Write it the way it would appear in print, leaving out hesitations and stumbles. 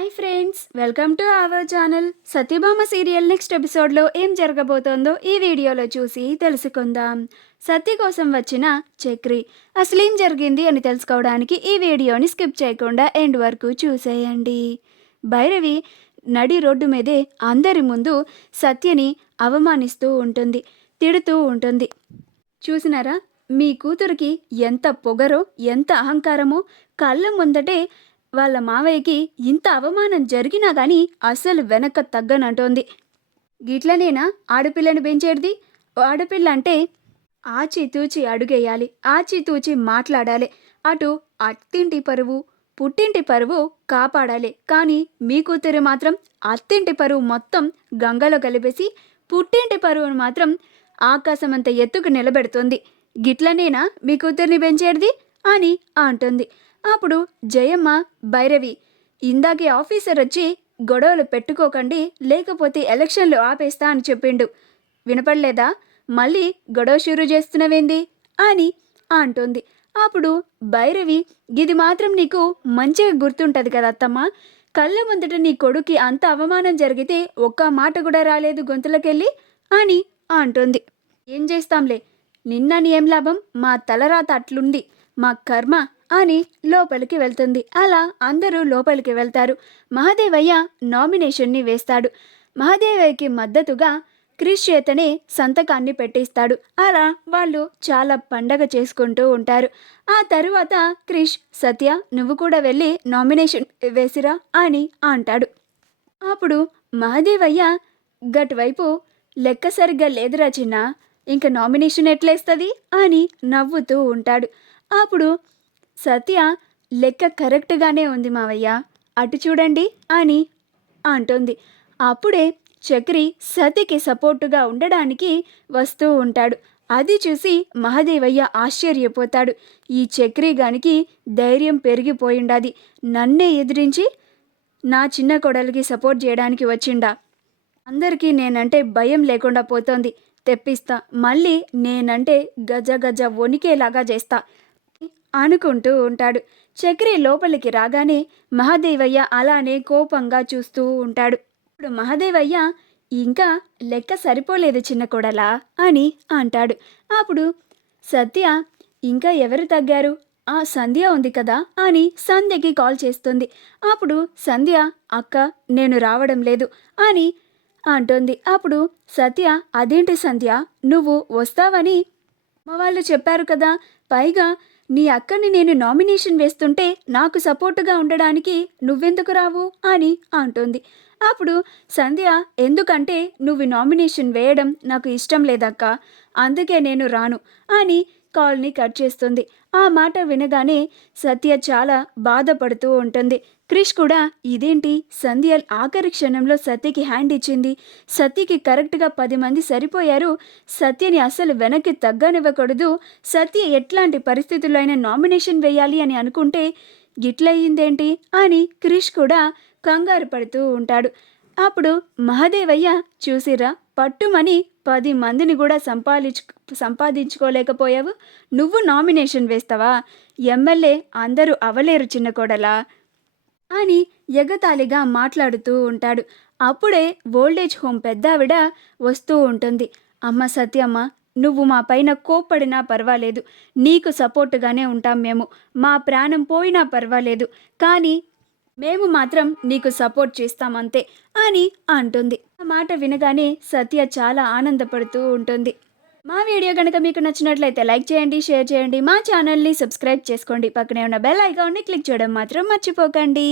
Hi friends, welcome to our channel. Satyabhama serial next ఎపిసోడ్లో ఏం జరగబోతోందో ఈ వీడియోలో చూసి తెలుసుకుందాం. సత్య కోసం వచ్చిన చక్రి అసలు ఏం జరిగింది అని తెలుసుకోవడానికి ఈ వీడియోని స్కిప్ చేయకుండా ఎండ్ వరకు చూసేయండి. భైరవి నడి రోడ్డు మీదే అందరి ముందు సత్యని అవమానిస్తూ ఉంటుంది, తిడుతూ ఉంటుంది. చూసినారా, మీ కూతురికి ఎంత పొగరో ఎంత అహంకారమో, కళ్ళ ముందటే వాళ్ళ మావయ్యకి ఇంత అవమానం జరిగినా కానీ అసలు వెనక తగ్గనంటోంది. గిట్లనేనా ఆడపిల్లని పెంచేది? ఆడపిల్ల అంటే ఆచితూచి అడుగేయాలి, ఆచితూచి మాట్లాడాలి. అటు అత్తింటి పరువు పుట్టింటి పరువు కాపాడాలి. కానీ మీ కూతురు మాత్రం అత్తింటి పరువు మొత్తం గంగలో కలిపేసి పుట్టింటి పరువును మాత్రం ఆకాశమంత ఎత్తుకు నిలబెడుతుంది. గిట్లనేనా మీ కూతుర్ని పెంచేది అని అంటుంది. అప్పుడు జయమ్మ, భైరవి, ఇందాకే ఆఫీసర్ వచ్చి గొడవలు పెట్టుకోకండి లేకపోతే ఎలక్షన్లు ఆపేస్తా అని చెప్పిండు, వినపడలేదా? మళ్ళీ గొడవ షురూ చేస్తున్నవేంది అని అంటుంది. అప్పుడు భైరవి, ఇది మాత్రం నీకు మంచిగా గుర్తుంటుంది కదా అత్తమ్మ, కళ్ళ ముందట నీ కొడుక్కి అంత అవమానం జరిగితే ఒక్క మాట కూడా రాలేదు గొంతులకెళ్ళి అని అంటుంది. ఏం చేస్తాంలే, నిన్నని ఏం లాభం, మా తలరాత అట్లుంది, మా కర్మ అని లోపలికి వెళ్తుంది. అలా అందరూ లోపలికి వెళ్తారు. మహాదేవయ్య నామినేషన్ని వేస్తాడు. మహాదేవయ్యకి మద్దతుగా క్రిష్ చేతనే సంతకాన్ని పెట్టిస్తాడు. అలా వాళ్ళు చాలా పండగ చేసుకుంటూ ఉంటారు. ఆ తరువాత క్రిష్, సత్య నువ్వు కూడా వెళ్ళి నామినేషన్ వేసిరా అని అంటాడు. అప్పుడు మహాదేవయ్య గటువైపు, లెక్క సరిగ్గా లేదురా చిన్న, ఇంక నామినేషన్ ఎట్లేస్తుంది అని నవ్వుతూ ఉంటాడు. అప్పుడు సత్య, లెక్క కరెక్ట్గానే ఉంది మావయ్య, అటు చూడండి అని అంటుంది. అప్పుడే చక్రి సత్యకి సపోర్టుగా ఉండడానికి వస్తూ ఉంటాడు. అది చూసి మహాదేవయ్య ఆశ్చర్యపోతాడు. ఈ చక్రి గానికి ధైర్యం పెరిగిపోయిండాది, నన్నే ఎదిరించి నా చిన్న కొడలికి సపోర్ట్ చేయడానికి వచ్చిండా, అందరికీ నేనంటే భయం లేకుండా పోతోంది, తెప్పిస్తా, మళ్ళీ నేనంటే గజ గజ వణికేలాగా చేస్తా అనుకుంటూ ఉంటాడు. చక్రి లోపలికి రాగానే మహాదేవయ్య అలానే కోపంగా చూస్తూ ఉంటాడు. ఇప్పుడు మహాదేవయ్య, ఇంకా లెక్క సరిపోలేదు చిన్న కొడలా అని అంటాడు. అప్పుడు సత్య, ఇంకా ఎవరు తగ్గారు, ఆ సంధ్య ఉంది కదా అని సంధ్యకి కాల్ చేస్తుంది. అప్పుడు సంధ్య, అక్క నేను రావడం లేదు అని అంటుంది. అప్పుడు సత్య, అదేంటి సంధ్య, నువ్వు వస్తావని మా వాళ్ళు చెప్పారు కదా, పైగా నీ అక్కని నేను నామినేషన్ వేస్తుంటే నాకు సపోర్టుగా ఉండడానికి నువ్వెందుకు రావు అని అంటుంది. అప్పుడు సంధ్య, ఎందుకంటే నువ్వు నామినేషన్ వేయడం నాకు ఇష్టం లేదక్క, అందుకే నేను రాను అని కాల్ని కట్ చేస్తుంది. ఆ మాట వినగానే సత్య చాలా బాధపడుతూ ఉంటుంది. క్రిష్ కూడా, ఇదేంటి సంధ్య ఆఖరి క్షణంలో సత్యకి హ్యాండ్ ఇచ్చింది, సత్యకి కరెక్ట్గా 10 మంది సరిపోయారు, సత్యని అస్సలు వెనక్కి తగ్గనివ్వకూడదు, సత్య ఎట్లాంటి పరిస్థితుల్లో అయినా నామినేషన్ వేయాలి అని అనుకుంటే గిట్లయ్యిందేంటి అని క్రిష్ కూడా కంగారు పడుతూ ఉంటాడు. అప్పుడు మహాదేవయ్య, చూసిరా, పట్టుమని 10 మందిని కూడా సంపాదించుకోలేకపోయావు, నువ్వు నామినేషన్ వేస్తావా, ఎమ్మెల్యే అందరూ అవలేరు చిన్న కోడలా అని ఎగతాళిగా మాట్లాడుతూ ఉంటాడు. అప్పుడే ఓల్డేజ్ హోమ్ పెద్దావిడ వస్తూ ఉంటుంది. అమ్మ సత్యమ్మ, నువ్వు మా పైన కోప్పడినా పర్వాలేదు, నీకు సపోర్టుగానే ఉంటాం మేము, మా ప్రాణం పోయినా పర్వాలేదు, కానీ మేము మాత్రం నీకు సపోర్ట్ చేస్తామంతే అని అంటుంది. ఆ మాట వినగానే సత్య చాలా ఆనందపడుతూ ఉంటుంది. మా వీడియో కనుక మీకు నచ్చినట్లయితే లైక్ చేయండి, షేర్ చేయండి, మా ఛానల్ని సబ్స్క్రైబ్ చేసుకోండి, పక్కనే ఉన్న బెల్ ఐకాన్ని క్లిక్ చేయడం మాత్రం మర్చిపోకండి.